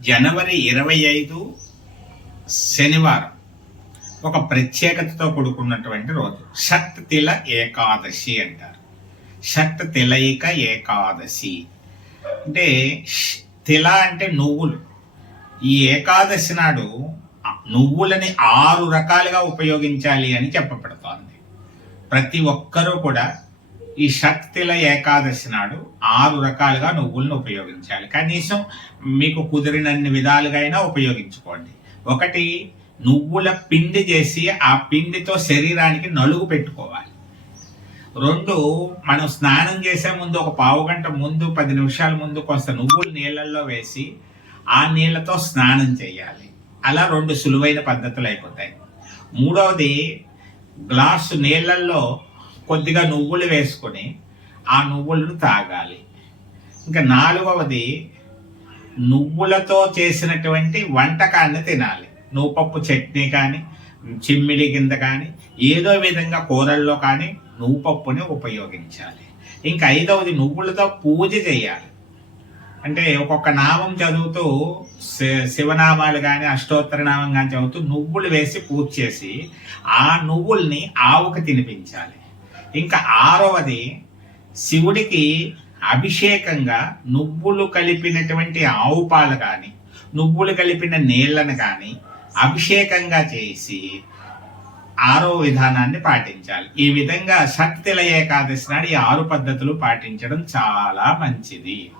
జనవరి ఇరవై ఐదు శనివారం. ఒక ప్రత్యేకతతో కూడుకున్నటువంటి రోజు. షట్ తిల ఏకాదశి అంటారు. షట్ తిలయిక ఏకాదశి. అంటే తిల అంటే నువ్వులు. ఈ ఏకాదశి నాడు నువ్వులని ఆరు రకాలుగా ఉపయోగించాలి అని చెప్పబడుతోంది. ప్రతి ఒక్కరూ కూడా ఈ శక్తిల ఏకాదశి నాడు ఆరు రకాలుగా నువ్వులను ఉపయోగించాలి. కనీసం మీకు కుదిరినన్ని విధాలుగా అయినా ఉపయోగించుకోండి. ఒకటి నువ్వుల పిండి చేసి ఆ పిండితో శరీరానికి నలుగు పెట్టుకోవాలి. రెండు మనం స్నానం చేసే ముందు ఒక పావు గంట ముందు పది నిమిషాల ముందు కొంత నువ్వులు నీళ్ళల్లో వేసి ఆ నీళ్ళతో స్నానం చేయాలి. అలా రెండు సులువైన పద్ధతులు అయిపోతాయి. మూడవది గ్లాసు నీళ్ళల్లో కొద్దిగా నువ్వులు వేసుకొని ఆ నువ్వులను తాగాలి. ఇంకా నాలుగవది నువ్వులతో చేసినటువంటి వంటకాన్ని తినాలి. నువ్వుపప్పు చట్నీ కానీ చిమ్మిడి కింద కానీ ఏదో విధంగా కూరల్లో కానీ నువ్వుపప్పుని ఉపయోగించాలి. ఇంకా ఐదవది నువ్వులతో పూజ చేయాలి. అంటే ఒక్కొక్క నామం చదువుతూ శి- శివనామాలు కానీ అష్టోత్తర నామం కానీ చదువుతూ నువ్వులు వేసి పూజ చేసి ఆ నువ్వుల్ని ఆవుకు తినిపించాలి. ఇంకా ఆరవది శివుడికి అభిషేకంగా నువ్వులు కలిపినటువంటి ఆవు పాలు కానీ నువ్వులు కలిపిన నీళ్ళను కానీ అభిషేకంగా చేసి ఆరో విధానాన్ని పాటించాలి. ఈ విధంగా శక్తిల ఏకాదశి నాడు ఈ ఆరు పద్ధతులు పాటించడం చాలా మంచిది.